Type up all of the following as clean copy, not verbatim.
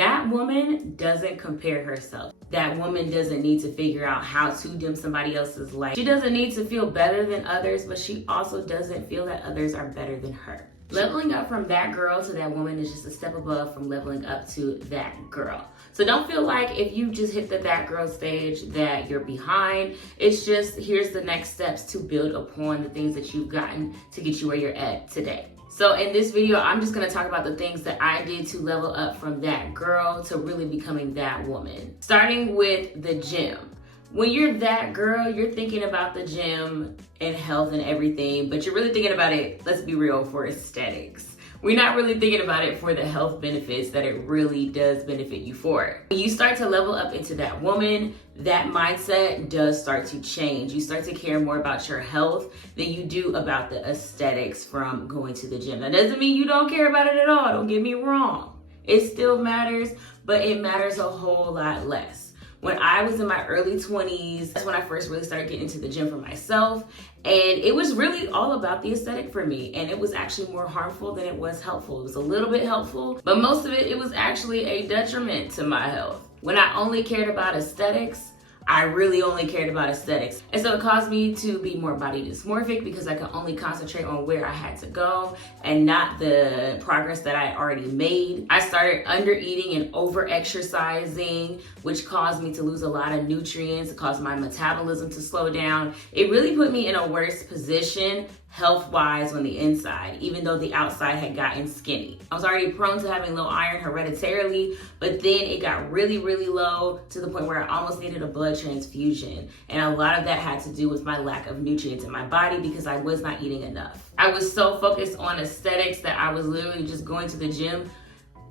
That woman doesn't compare herself. That woman doesn't need to figure out how to dim somebody else's light. She doesn't need to feel better than others, but she also doesn't feel that others are better than her. Leveling up from that girl to that woman is just a step above from leveling up to that girl. So don't feel like if you just hit the that girl stage that you're behind. It's just, here's the next steps to build upon the things that you've gotten to get you where you're at today. So in this video, I'm just gonna talk about the things that I did to level up from that girl to really becoming that woman. Starting with the gym. When you're that girl, you're thinking about the gym and health and everything, but you're really thinking about it, let's be real, for aesthetics. We're not really thinking about it for the health benefits that it really does benefit you for. When you start to level up into that woman, that mindset does start to change. You start to care more about your health than you do about the aesthetics from going to the gym. That doesn't mean you don't care about it at all, don't get me wrong. It still matters, but it matters a whole lot less. When I was in my early 20s, that's when I first really started getting into the gym for myself. And it was really all about the aesthetic for me. And it was actually more harmful than it was helpful. It was a little bit helpful, but most of it was actually a detriment to my health. When I only cared about aesthetics, I really only cared about aesthetics. And so it caused me to be more body dysmorphic because I could only concentrate on where I had to go and not the progress that I already made. I started under eating and over exercising, which caused me to lose a lot of nutrients. It caused my metabolism to slow down. It really put me in a worse position health-wise on the inside, even though the outside had gotten skinny. I was already prone to having low iron hereditarily, but then it got really, really low to the point where I almost needed a blood transfusion. And a lot of that had to do with my lack of nutrients in my body because I was not eating enough. I was so focused on aesthetics that I was literally just going to the gym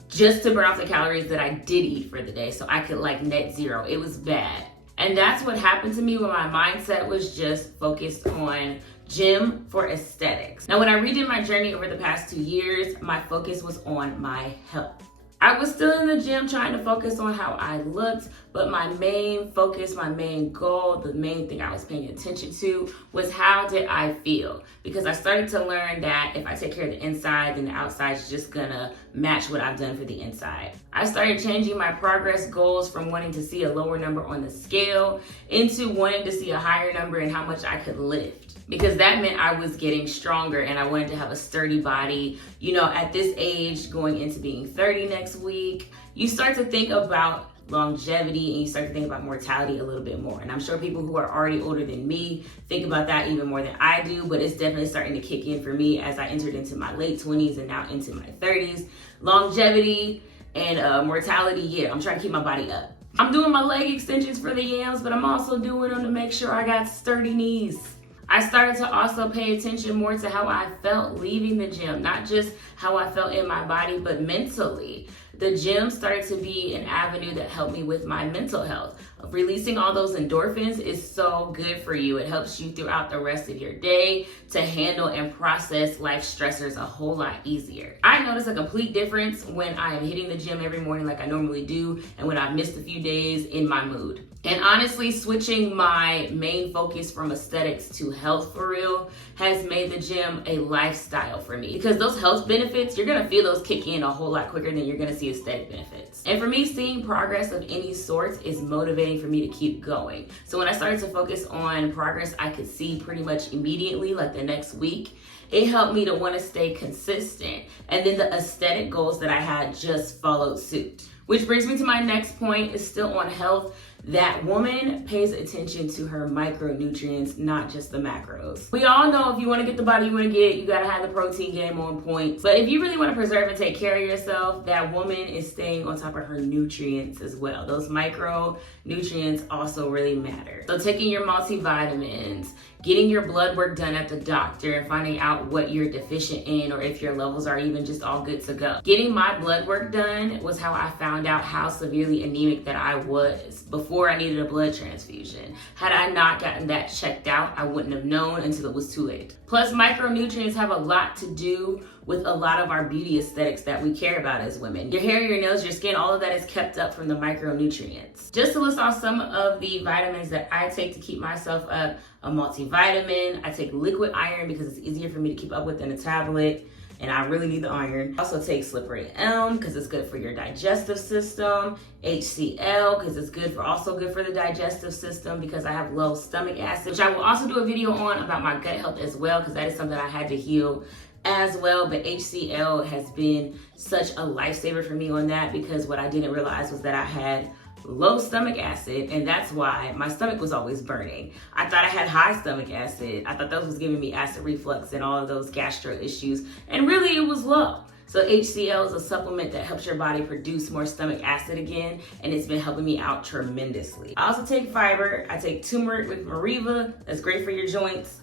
just to burn off the calories that I did eat for the day so I could like net zero. It was bad. And that's what happened to me when my mindset was just focused on gym for aesthetics. Now, when I redid my journey over the past 2 years, my focus was on my health. I was still in the gym trying to focus on how I looked, but my main focus, my main goal, the main thing I was paying attention to was how did I feel? Because I started to learn that if I take care of the inside, then the outside is just gonna match what I've done for the inside. I started changing my progress goals from wanting to see a lower number on the scale into wanting to see a higher number and how much I could lift. Because that meant I was getting stronger and I wanted to have a sturdy body. You know, at this age, going into being 30 next week, you start to think about longevity and you start to think about mortality a little bit more. And I'm sure people who are already older than me think about that even more than I do, but it's definitely starting to kick in for me as I entered into my late 20s and now into my 30s. Longevity and mortality, yeah, I'm trying to keep my body up. I'm doing my leg extensions for the yams, but I'm also doing them to make sure I got sturdy knees. I started to also pay attention more to how I felt leaving the gym, not just how I felt in my body, but mentally. The gym started to be an avenue that helped me with my mental health. Releasing all those endorphins is so good for you. It helps you throughout the rest of your day to handle and process life stressors a whole lot easier. I notice a complete difference when I am hitting the gym every morning like I normally do and when I've missed a few days in my mood. And honestly, switching my main focus from aesthetics to health for real has made the gym a lifestyle for me. Because those health benefits, you're gonna feel those kick in a whole lot quicker than you're gonna see aesthetic benefits. And for me, seeing progress of any sort is motivating for me to keep going. So when I started to focus on progress I could see pretty much immediately, like the next week, it helped me to want to stay consistent. And then the aesthetic goals that I had just followed suit. Which brings me to my next point, is still on health. That woman pays attention to her micronutrients, not just the macros. We all know if you want to get the body you want to get, you got to have the protein game on point. But if you really want to preserve and take care of yourself, that woman is staying on top of her nutrients as well. Those micronutrients also really matter. So taking your multivitamins, getting your blood work done at the doctor and finding out what you're deficient in or if your levels are even just all good to go. Getting my blood work done was how I found out how severely anemic that I was before I needed a blood transfusion. Had I not gotten that checked out, I wouldn't have known until it was too late. Plus, micronutrients have a lot to do with a lot of our beauty aesthetics that we care about as women. Your hair, your nails, your skin, all of that is kept up from the micronutrients. Just to list off some of the vitamins that I take to keep myself up: a multivitamin, I take liquid iron because it's easier for me to keep up with than a tablet, and I really need the iron. Also take slippery elm because it's good for your digestive system. HCl because it's also good for the digestive system because I have low stomach acid, which I will also do a video on about my gut health as well, because that is something I had to heal as well. But HCl has been such a lifesaver for me on that, because what I didn't realize was that I had low stomach acid, and that's why my stomach was always burning. I thought I had high stomach acid. I thought that was giving me acid reflux and all of those gastro issues, and really it was low. So HCl is a supplement that helps your body produce more stomach acid again, and it's been helping me out tremendously. I also take fiber. I take turmeric with Mariva. That's great for your joints.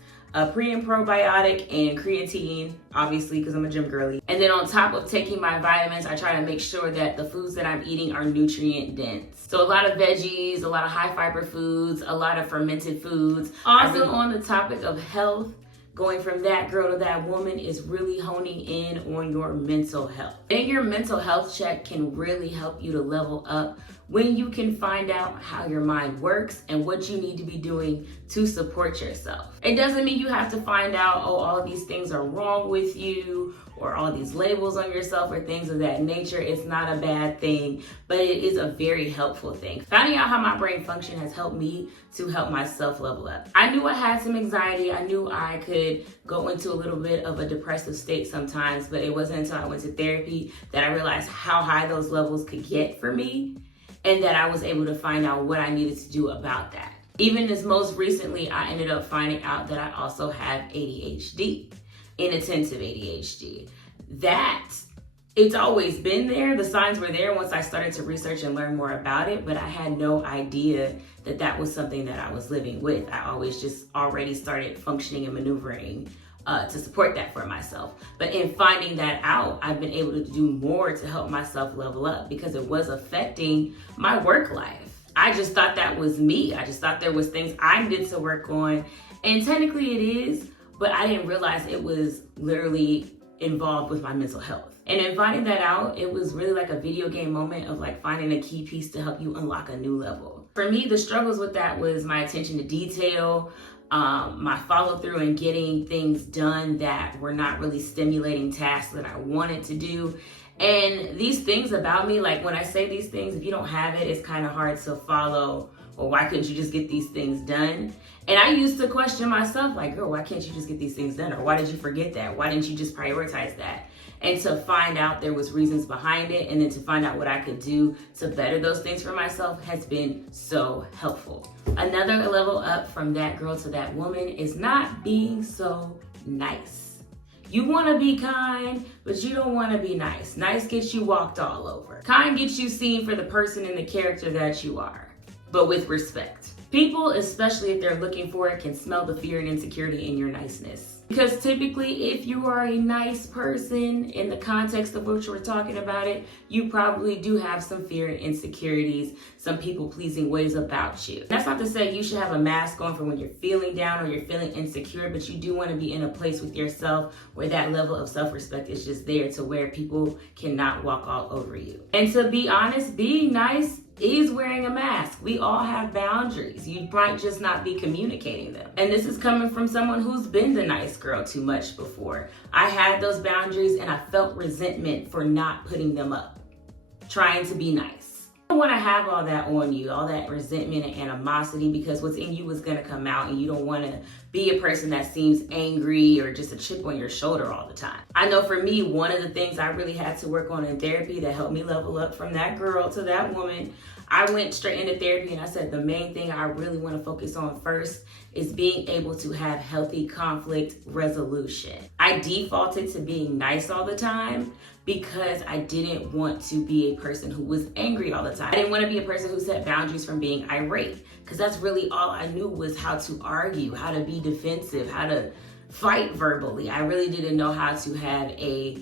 Pre and probiotic, and creatine, obviously, because I'm a gym girly. And then on top of taking my vitamins, I try to make sure that the foods that I'm eating are nutrient dense. So a lot of veggies, a lot of high fiber foods, a lot of fermented foods. Also on the topic of health, going from that girl to that woman is really honing in on your mental health. And your mental health check can really help you to level up when you can find out how your mind works and what you need to be doing to support yourself. It doesn't mean you have to find out, oh, all of these things are wrong with you, or all these labels on yourself or things of that nature. It's not a bad thing, but it is a very helpful thing. Finding out how my brain function has helped me to help myself level up. I knew I had some anxiety. I knew I could go into a little bit of a depressive state sometimes, but it wasn't until I went to therapy that I realized how high those levels could get for me, and that I was able to find out what I needed to do about that. Even as most recently, I ended up finding out that I also have ADHD, inattentive ADHD. That, it's always been there. The signs were there once I started to research and learn more about it, but I had no idea that that was something that I was living with. I always just already started functioning and maneuvering to support that for myself. But in finding that out, I've been able to do more to help myself level up, because it was affecting my work life. I just thought that was me. I just thought there was things I needed to work on, and technically it is, but I didn't realize it was literally involved with my mental health. And in finding that out, it was really like a video game moment of like finding a key piece to help you unlock a new level. For me, the struggles with that was my attention to detail, my follow through and getting things done that were not really stimulating tasks that I wanted to do. And these things about me, like when I say these things, if you don't have it, it's kind of hard to follow. Or why couldn't you just get these things done? And I used to question myself, like, girl, why can't you just get these things done? Or why did you forget that? Why didn't you just prioritize that? And to find out there was reasons behind it, and then to find out what I could do to better those things for myself has been so helpful. Another level up from that girl to that woman is not being so nice. You want to be kind, but you don't want to be nice. Nice gets you walked all over. Kind gets you seen for the person and the character that you are, but with respect. People, especially if they're looking for it, can smell the fear and insecurity in your niceness. Because typically, if you are a nice person, in the context of which we're talking about it, you probably do have some fear and insecurities, some people-pleasing ways about you. That's not to say you should have a mask on for when you're feeling down or you're feeling insecure, but you do want to be in a place with yourself where that level of self-respect is just there, to where people cannot walk all over you. And to be honest, being nice is wearing a mask. We all have boundaries. You might just not be communicating them. And this is coming from someone who's been the nice girl too much before. I had those boundaries and I felt resentment for not putting them up, trying to be nice. You don't want to have all that on you, all that resentment and animosity, because what's in you is going to come out, and you don't want to be a person that seems angry or just a chip on your shoulder all the time. I know for me, one of the things I really had to work on in therapy that helped me level up from that girl to that woman, I went straight into therapy and I said the main thing I really want to focus on first is being able to have healthy conflict resolution. I defaulted to being nice all the time because I didn't want to be a person who was angry all the time. I didn't want to be a person who set boundaries from being irate, because that's really all I knew was how to argue, how to be defensive, how to fight verbally. I really didn't know how to have a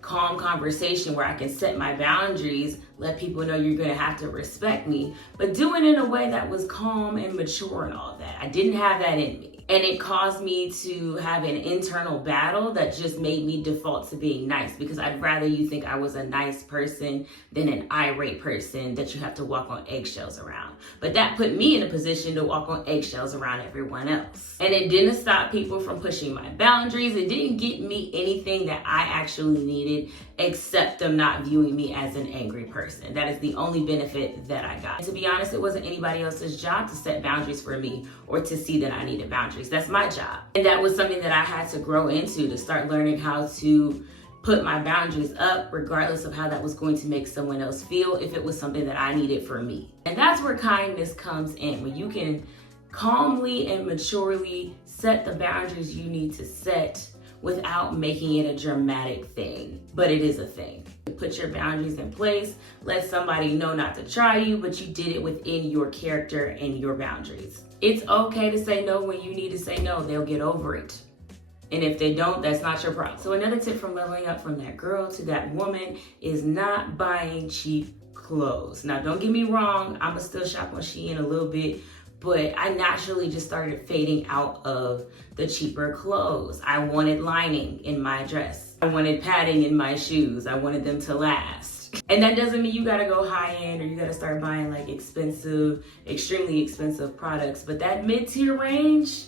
calm conversation where I can set my boundaries, let people know you're gonna have to respect me, but do it in a way that was calm and mature and all that. I didn't have that in me. And it caused me to have an internal battle that just made me default to being nice, because I'd rather you think I was a nice person than an irate person that you have to walk on eggshells around. But that put me in a position to walk on eggshells around everyone else. And it didn't stop people from pushing my boundaries. It didn't get me anything that I actually needed, except them not viewing me as an angry person. That is the only benefit that I got. And to be honest, it wasn't anybody else's job to set boundaries for me or to see that I needed boundaries. That's my job. And that was something that I had to grow into, to start learning how to put my boundaries up regardless of how that was going to make someone else feel, if it was something that I needed for me. And that's where kindness comes in, when you can calmly and maturely set the boundaries you need to set without making it a dramatic thing. But it is a thing. Put your boundaries in place, let somebody know not to try you, but you did it within your character and your boundaries. It's okay to say no when you need to say no. They'll get over it. And if they don't, that's not your problem. So another tip from leveling up from that girl to that woman is not buying cheap clothes. Now, don't get me wrong, I'ma still shop on Shein a little bit, but I naturally just started fading out of the cheaper clothes. I wanted lining in my dress. I wanted padding in my shoes. I wanted them to last. And that doesn't mean you gotta go high end or you gotta start buying like expensive, extremely expensive products, but that mid-tier range,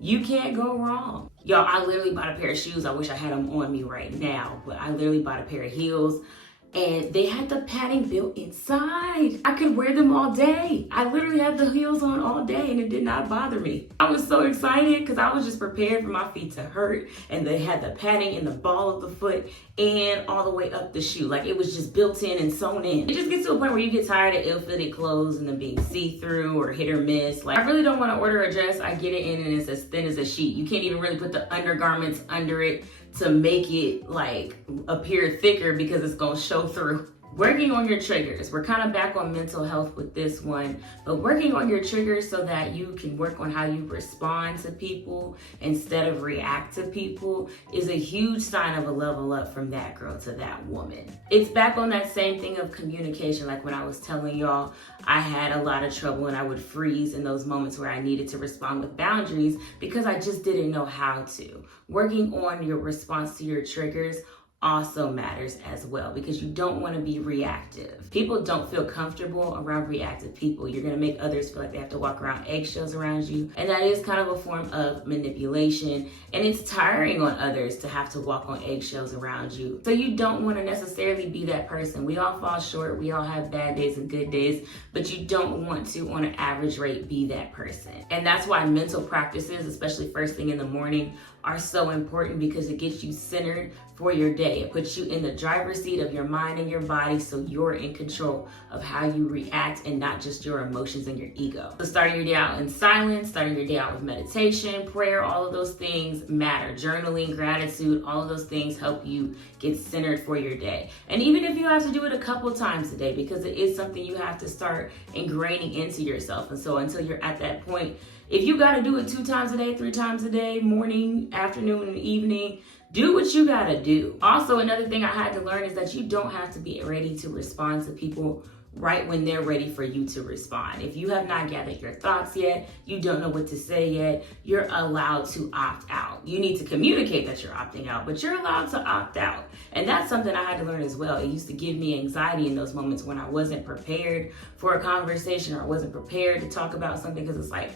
you can't go wrong. Y'all, I literally bought a pair of shoes. I wish I had them on me right now, but I literally bought a pair of heels and they had the padding built inside. I could wear them all day. I literally had the heels on all day and it did not bother me. I was so excited because I was just prepared for my feet to hurt, and they had the padding in the ball of the foot and all the way up the shoe. Like, it was just built in and sewn in. It just gets to a point where you get tired of ill-fitted clothes and them being see-through or hit or miss. Like, I really don't want to order a dress. I get it in and it's as thin as a sheet. You can't even really put the undergarments under it to make it like appear thicker because it's gonna show through. Working on your triggers. We're kind of back on mental health with this one, but working on your triggers so that you can work on how you respond to people instead of react to people is a huge sign of a level up from that girl to that woman. It's back on that same thing of communication. Like when I was telling y'all, I had a lot of trouble and I would freeze in those moments where I needed to respond with boundaries because I just didn't know how to. Working on your response to your triggers also matters as well, because you don't want to be reactive. People don't feel comfortable around reactive people. You're going to make others feel like they have to walk around eggshells around you, and that is kind of a form of manipulation, and it's tiring on others to have to walk on eggshells around you. So you don't want to necessarily be that person. We all fall short. We all have bad days and good days, but you don't want to, on an average rate, be that person. And that's why mental practices, especially first thing in the morning, are so important, because it gets you centered for your day. It puts you in the driver's seat of your mind and your body, so you're in control of how you react and not just your emotions and your ego. So starting your day out in silence, starting your day out with meditation, prayer, all of those things matter. Journaling, gratitude, all of those things help you get centered for your day. And even if you have to do it a couple times a day, because it is something you have to start ingraining into yourself. And so until you're at that point, if you got to do it 2 times a day, 3 times a day, morning, afternoon, and evening, do what you got to do. Also, another thing I had to learn is that you don't have to be ready to respond to people right when they're ready for you to respond. If you have not gathered your thoughts yet, you don't know what to say yet, you're allowed to opt out. You need to communicate that you're opting out, but you're allowed to opt out. And that's something I had to learn as well. It used to give me anxiety in those moments when I wasn't prepared for a conversation or I wasn't prepared to talk about something, because it's like,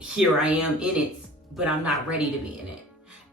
here I am in it, but I'm not ready to be in it.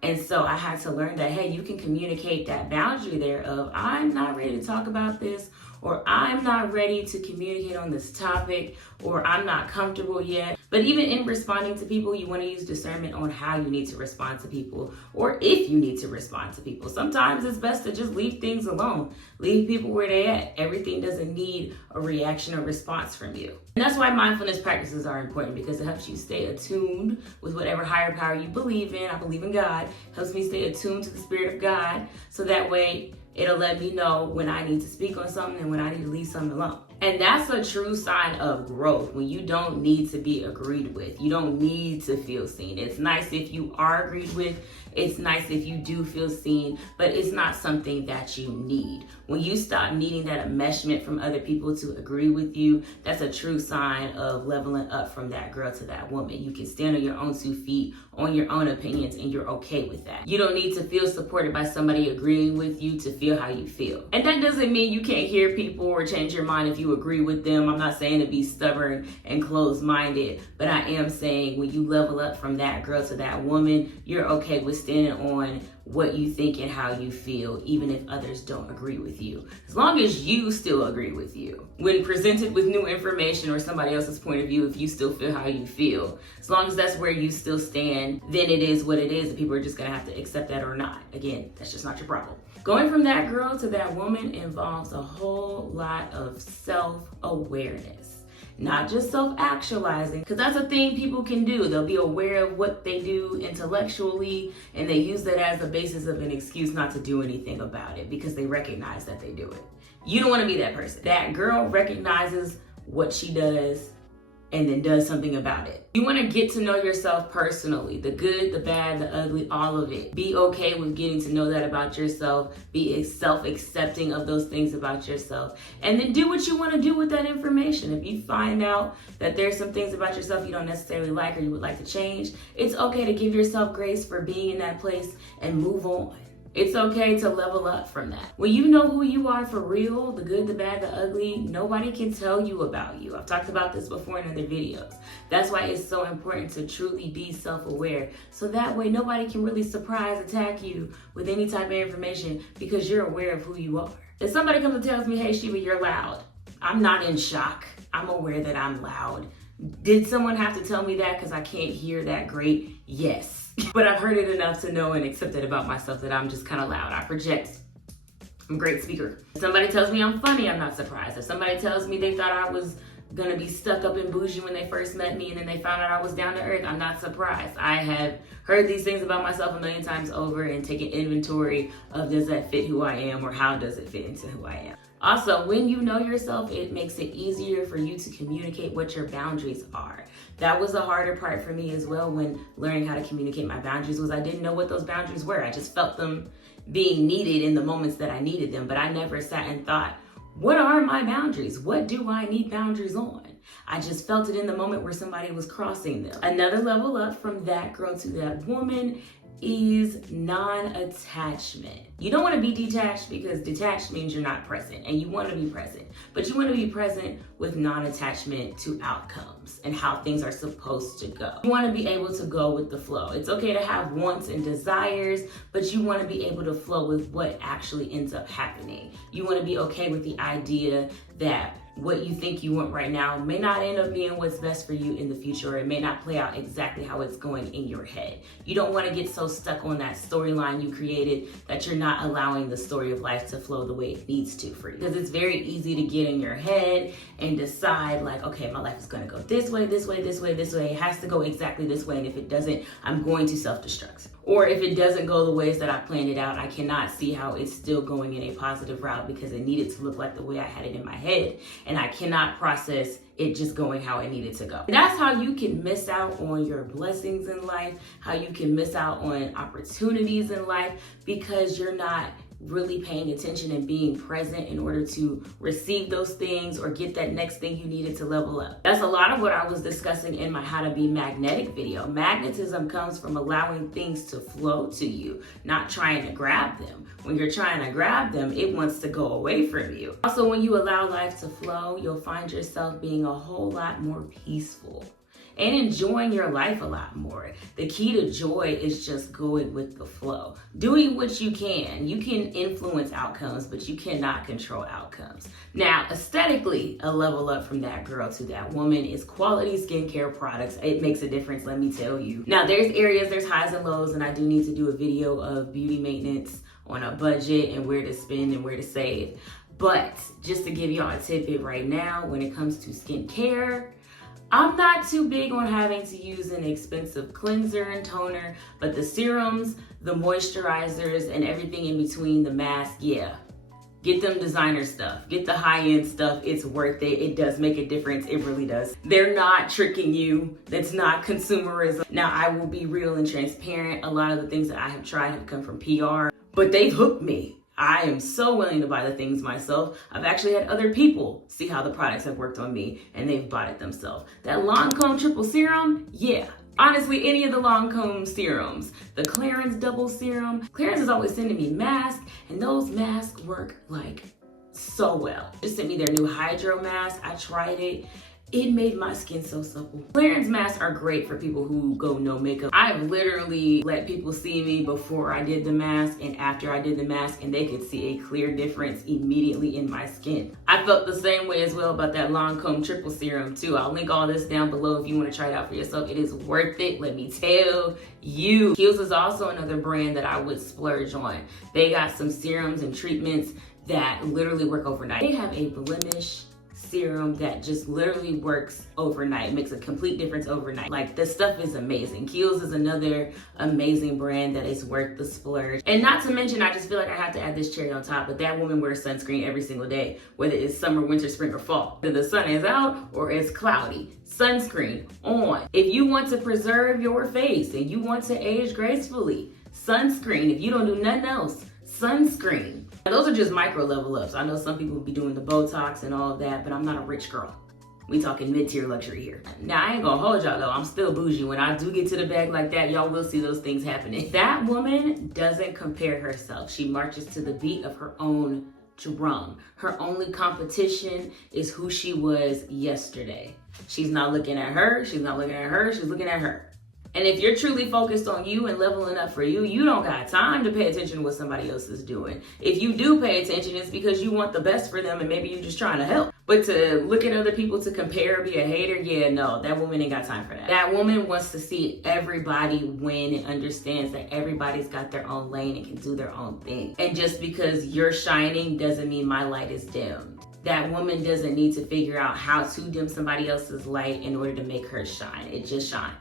And so I had to learn that, hey, you can communicate that boundary there of, I'm not ready to talk about this, or I'm not ready to communicate on this topic, or I'm not comfortable yet. But even in responding to people, you want to use discernment on how you need to respond to people, or if you need to respond to people. Sometimes it's best to just leave things alone. Leave people where they're at. Everything doesn't need a reaction or response from you. And that's why mindfulness practices are important, because it helps you stay attuned with whatever higher power you believe in. I believe in God. It helps me stay attuned to the Spirit of God, so that way it'll let me know when I need to speak on something and when I need to leave something alone. And that's a true sign of growth, when you don't need to be agreed with. You don't need to feel seen. It's nice if you are agreed with. It's nice if you do feel seen, but it's not something that you need. When you stop needing that enmeshment from other people to agree with you, that's a true sign of leveling up from that girl to that woman. You can stand on your own 2 feet, on your own opinions, and you're okay with that. You don't need to feel supported by somebody agreeing with you to feel how you feel. And that doesn't mean you can't hear people or change your mind if you agree with them. I'm not saying to be stubborn and closed-minded, but I am saying when you level up from that girl to that woman, you're okay with standing on what you think and how you feel, even if others don't agree with you. As long as you still agree with you. When presented with new information or somebody else's point of view, if you still feel how you feel, as long as that's where you still stand, then it is what it is, and people are just gonna have to accept that or not. Again, that's just not your problem. Going from that girl to that woman involves a whole lot of self-awareness. Not just self-actualizing, because that's a thing people can do. They'll be aware of what they do intellectually, and they use that as the basis of an excuse not to do anything about it because they recognize that they do it. You don't want to be that person. That girl recognizes what she does and then does something about it. You want to get to know yourself personally, the good, the bad, the ugly, all of it. Be okay with getting to know that about yourself. Be self-accepting of those things about yourself. And then do what you want to do with that information. If you find out that there's some things about yourself you don't necessarily like or you would like to change, it's okay to give yourself grace for being in that place and move on. It's okay to level up from that. When you know who you are for real, the good, the bad, the ugly, nobody can tell you about you. I've talked about this before in other videos. That's why it's so important to truly be self-aware. So that way nobody can really surprise attack you with any type of information because you're aware of who you are. If somebody comes and tells me, hey Shiva, you're loud, I'm not in shock. I'm aware that I'm loud. Did someone have to tell me that because I can't hear that great? Yes. But I've heard it enough to know and accept it about myself that I'm just kind of loud. I project. I'm a great speaker. If somebody tells me I'm funny, I'm not surprised. If somebody tells me they thought I was gonna be stuck up and bougie when they first met me and then they found out I was down to earth, I'm not surprised. I have heard these things about myself a million times over and taken inventory of does that fit who I am or how does it fit into who I am. Also, when you know yourself, it makes it easier for you to communicate what your boundaries are. That was the harder part for me as well when learning how to communicate my boundaries was I didn't know what those boundaries were. I just felt them being needed in the moments that I needed them, but I never sat and thought, what are my boundaries? What do I need boundaries on? I just felt it in the moment where somebody was crossing them. Another level up from that girl to that woman is non-attachment. You don't want to be detached because detached means you're not present and you want to be present, but you want to be present with non-attachment to outcomes and how things are supposed to go. You want to be able to go with the flow. It's okay to have wants and desires, but you want to be able to flow with what actually ends up happening. You want to be okay with the idea that what you think you want right now may not end up being what's best for you in the future, or it may not play out exactly how it's going in your head. You don't want to get so stuck on that storyline you created that you're not allowing the story of life to flow the way it needs to for you. Because it's very easy to get in your head and decide like, okay, my life is going to go this way, this way, this way, this way. It has to go exactly this way. And if it doesn't, I'm going to self-destruct. Or if it doesn't go the ways that I planned it out, I cannot see how it's still going in a positive route because it needed to look like the way I had it in my head. And I cannot process it just going how it needed to go. And that's how you can miss out on your blessings in life, how you can miss out on opportunities in life because you're not really paying attention and being present in order to receive those things or get that next thing you needed to level up. That's a lot of what I was discussing in my How to Be Magnetic video. Magnetism comes from allowing things to flow to you, not trying to grab them. When you're trying to grab them, it wants to go away from you. Also, when you allow life to flow, you'll find yourself being a whole lot more peaceful and enjoying your life a lot more. The key to joy is just going with the flow. Doing what you can. You can influence outcomes, but you cannot control outcomes. Now, aesthetically, a level up from that girl to that woman is quality skincare products. It makes a difference, let me tell you. Now, there's areas, there's highs and lows, and I do need to do a video of beauty maintenance on a budget and where to spend and where to save. But just to give y'all a tidbit right now, when it comes to skincare, I'm not too big on having to use an expensive cleanser and toner, but the serums, the moisturizers, and everything in between, the mask, yeah. Get them designer stuff. Get the high-end stuff. It's worth it. It does make a difference. It really does. They're not tricking you. That's not consumerism. Now, I will be real and transparent. A lot of the things that I have tried have come from PR, but they've hooked me. I am so willing to buy the things myself. I've actually had other people see how the products have worked on me and they've bought it themselves. That Lancome triple serum, yeah. Honestly, any of the Lancome serums, the Clarins double serum. Clarins is always sending me masks, and those masks work like so well. Just sent me their new Hydro mask. I tried it. It made my skin so supple. Clarins masks are great for people who go no makeup. I've literally let people see me before I did the mask and after I did the mask, and they could see a clear difference immediately in my skin. I felt the same way as well about that Lancome triple serum too. I'll link all this down below if you want to try it out for yourself. It is worth it, let me tell you. Kiehl's is also another brand that I would splurge on. They got some serums and treatments that literally work overnight. They have a blemish serum that just literally works overnight, makes a complete difference overnight. Like, this stuff is amazing. Kiehl's is another amazing brand that is worth the splurge. And not to mention, I just feel like I have to add this cherry on top, but that woman wears sunscreen every single day, whether it's summer, winter, spring, or fall. Whether the sun is out or it's cloudy, sunscreen on. If you want to preserve your face and you want to age gracefully, sunscreen. If you don't do nothing else, sunscreen. And those are just micro level ups. I know some people be doing the Botox and all of that, but I'm not a rich girl. We talking mid-tier luxury here. Now, I ain't gonna hold y'all though. I'm still bougie. When I do get to the bag like that, y'all will see those things happening. That woman doesn't compare herself. She marches to the beat of her own drum. Her only competition is who she was yesterday. She's not looking at her. She's not looking at her. She's looking at her. And if you're truly focused on you and leveling up for you, you don't got time to pay attention to what somebody else is doing. If you do pay attention, it's because you want the best for them and maybe you're just trying to help. But to look at other people, to compare, be a hater, yeah, no, that woman ain't got time for that. That woman wants to see everybody win and understands that everybody's got their own lane and can do their own thing. And just because you're shining doesn't mean my light is dimmed. That woman doesn't need to figure out how to dim somebody else's light in order to make her shine. It just shines.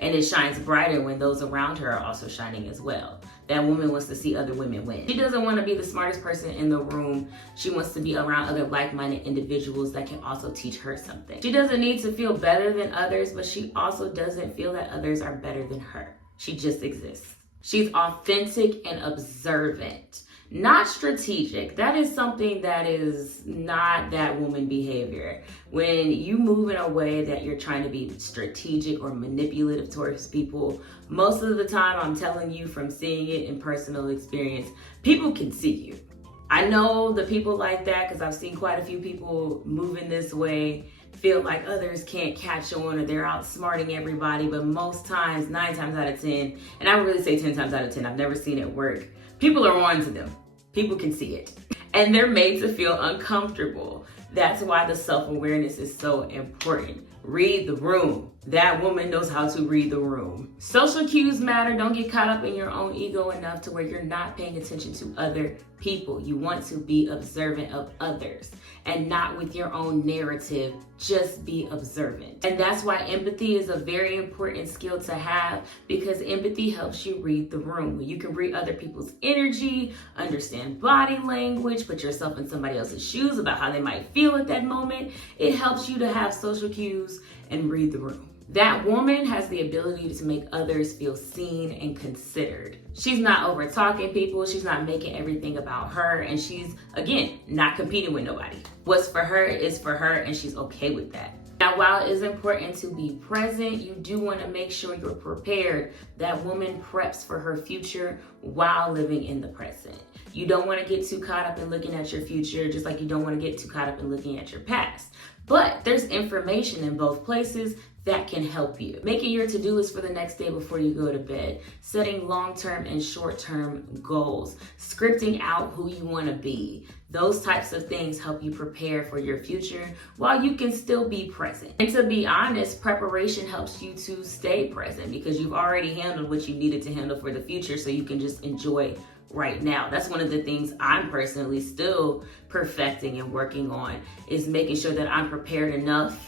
And it shines brighter when those around her are also shining as well. That woman wants to see other women win. She doesn't want to be the smartest person in the room. She wants to be around other like-minded individuals that can also teach her something. She doesn't need to feel better than others, but she also doesn't feel that others are better than her. She just exists. She's authentic and observant. Not strategic. That is something that is not that woman behavior. When you move in a way that you're trying to be strategic or manipulative towards people, most of the time, I'm telling you from seeing it in personal experience, people can see you. I know the people like that because I've seen quite a few people moving this way, feel like others can't catch on or they're outsmarting everybody, but most times, 9 times out of 10, and I would really say 10 times out of 10, I've never seen it work. People are on to them. People can see it. And they're made to feel uncomfortable. That's why the self-awareness is so important. Read the room. That woman knows how to read the room. Social cues matter. Don't get caught up in your own ego enough to where you're not paying attention to other people. You want to be observant of others and not with your own narrative. Just be observant. And that's why empathy is a very important skill to have, because empathy helps you read the room. You can read other people's energy, understand body language, put yourself in somebody else's shoes about how they might feel at that moment. It helps you to have social cues and read the room. That woman has the ability to make others feel seen and considered. She's not over talking people. She's not making everything about her. And she's, again, not competing with nobody. What's for her is for her, and she's okay with that. Now, while it is important to be present, you do want to make sure you're prepared. That woman preps for her future while living in the present. You don't want to get too caught up in looking at your future, just like you don't want to get too caught up in looking at your past. But there's information in both places that can help you. Making your to-do list for the next day before you go to bed, setting long-term and short-term goals, scripting out who you want to be. Those types of things help you prepare for your future while you can still be present. And to be honest, preparation helps you to stay present because you've already handled what you needed to handle for the future, so you can just enjoy right now. That's one of the things I'm personally still perfecting and working on, is making sure that I'm prepared enough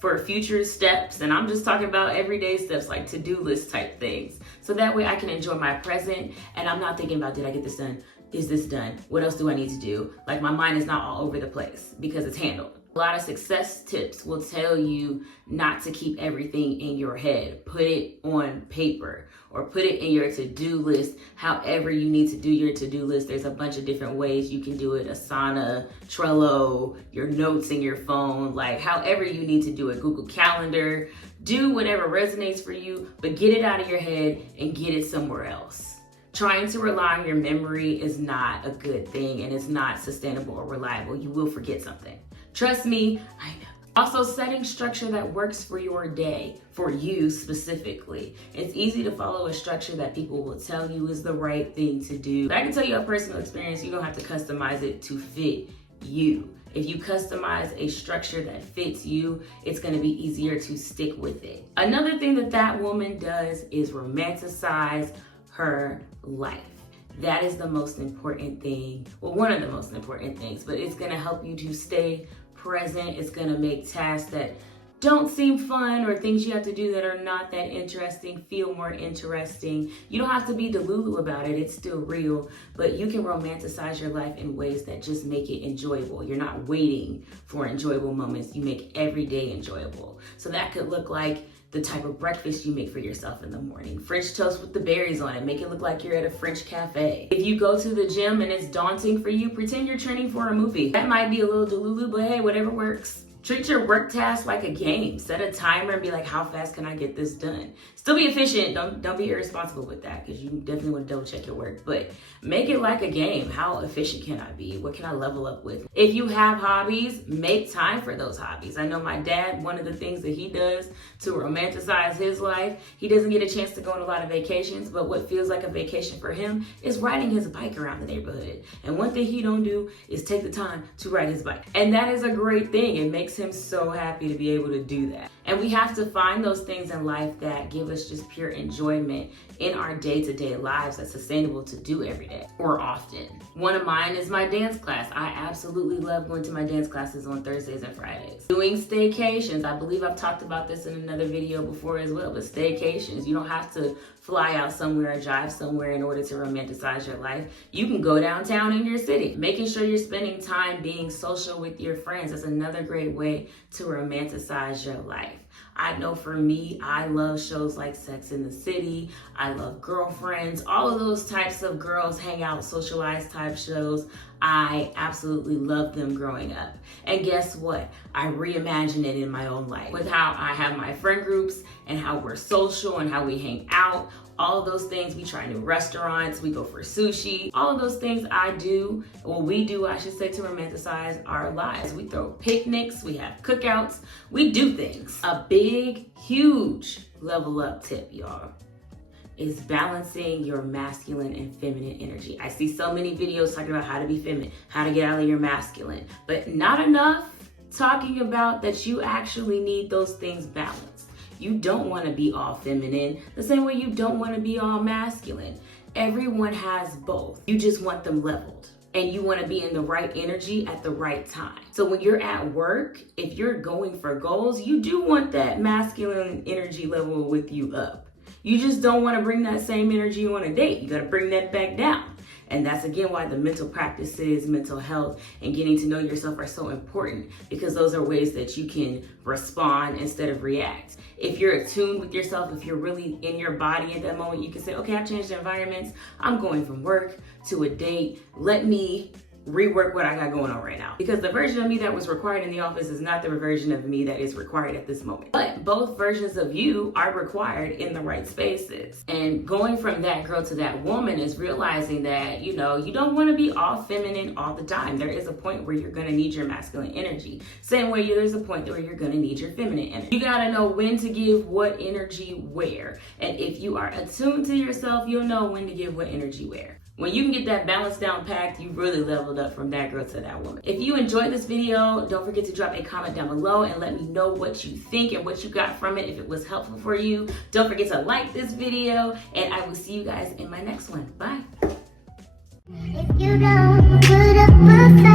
for future steps. And I'm just talking about everyday steps like to-do list type things. So that way I can enjoy my present and I'm not thinking about, did I get this done? is this done? What else do I need to do? Like, my mind is not all over the place because it's handled. A lot of success tips will tell you not to keep everything in your head. Put it on paper or put it in your to-do list. However you need to do your to-do list, there's a bunch of different ways you can do it. Asana, Trello, your notes in your phone, like however you need to do it. Google Calendar, do whatever resonates for you, but get it out of your head and get it somewhere else. Trying to rely on your memory is not a good thing, and it's not sustainable or reliable. You will forget something. Trust me, I know. Also, setting structure that works for your day, for you specifically. It's easy to follow a structure that people will tell you is the right thing to do. But I can tell you a personal experience, you don't have to customize it to fit you. If you customize a structure that fits you, it's gonna be easier to stick with it. Another thing that woman does is romanticize her life. That is the most important thing. Well, one of the most important things, but it's gonna help you to stay present. It's gonna make tasks that don't seem fun or things you have to do that are not that interesting feel more interesting. You don't have to be delulu about it. It's still real, but you can romanticize your life in ways that just make it enjoyable. You're not waiting for enjoyable moments. You make every day enjoyable. So that could look like the type of breakfast you make for yourself in the morning. French toast with the berries on it. Make it look like you're at a French cafe. If you go to the gym and it's daunting for you, pretend you're training for a movie. That might be a little delulu, but hey, whatever works. Treat your work tasks like a game. Set a timer and be like, how fast can I get this done? Still be efficient. Don't be irresponsible with that, because you definitely want to double check your work. But make it like a game. How efficient can I be? What can I level up with? If you have hobbies, make time for those hobbies. I know my dad, one of the things that he does to romanticize his life, he doesn't get a chance to go on a lot of vacations, but what feels like a vacation for him is riding his bike around the neighborhood. And one thing he don't do is take the time to ride his bike. And that is a great thing. It makes him so happy to be able to do that. And we have to find those things in life that give us just pure enjoyment in our day-to-day lives that's sustainable to do every day or often. One of mine is my dance class. I absolutely love going to my dance classes on Thursdays and Fridays. Doing staycations. I believe I've talked about this in another video before as well, but staycations, you don't have to fly out somewhere or drive somewhere in order to romanticize your life. You can go downtown in your city. Making sure you're spending time being social with your friends. That's another great way to romanticize your life. I know for me, I love shows like Sex and the City. I love Girlfriends. All of those types of girls hang out, socialized type shows. I absolutely loved them growing up. And guess what? I reimagine it in my own life with how I have my friend groups and how we're social and how we hang out. All of those things, we try new restaurants, we go for sushi. All of those things we do, I should say, to romanticize our lives. We throw picnics, we have cookouts, we do things. A big, huge level up tip, y'all, is balancing your masculine and feminine energy. I see so many videos talking about how to be feminine, how to get out of your masculine, but not enough talking about that you actually need those things balanced. You don't want to be all feminine the same way you don't want to be all masculine. Everyone has both. You just want them leveled. And you want to be in the right energy at the right time. So when you're at work, if you're going for goals, you do want that masculine energy level with you up. You just don't want to bring that same energy on a date. You got to bring that back down. And that's again why the mental practices, mental health, and getting to know yourself are so important, because those are ways that you can respond instead of react. If you're attuned with yourself, if you're really in your body at that moment, you can say, okay, I've changed environments. I'm going from work to a date. Let me rework what I got going on right now. Because the version of me that was required in the office is not the version of me that is required at this moment. But both versions of you are required in the right spaces. And going from that girl to that woman is realizing that, you don't want to be all feminine all the time. There is a point where you're going to need your masculine energy. Same way there's a point where you're going to need your feminine energy. You got to know when to give what energy where. And if you are attuned to yourself, you'll know when to give what energy where. When you can get that balance down packed, you really leveled up from that girl to that woman. If you enjoyed this video, don't forget to drop a comment down below and let me know what you think and what you got from it, if it was helpful for you. Don't forget to like this video, and I will see you guys in my next one. Bye. If you don't put up a